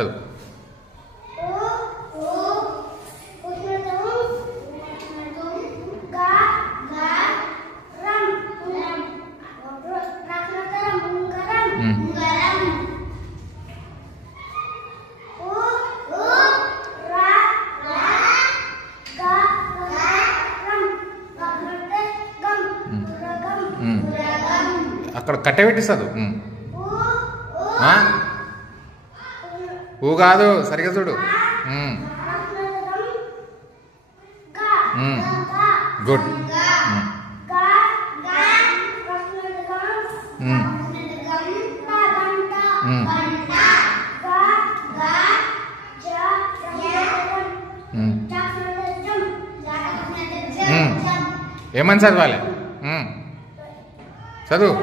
చదువు. అక్కడ కట్టెబెట్టి చదువు. ఊ కాదు, సరిగా చూడు. గుడ్. ఏమని చదవాలి? చదువు.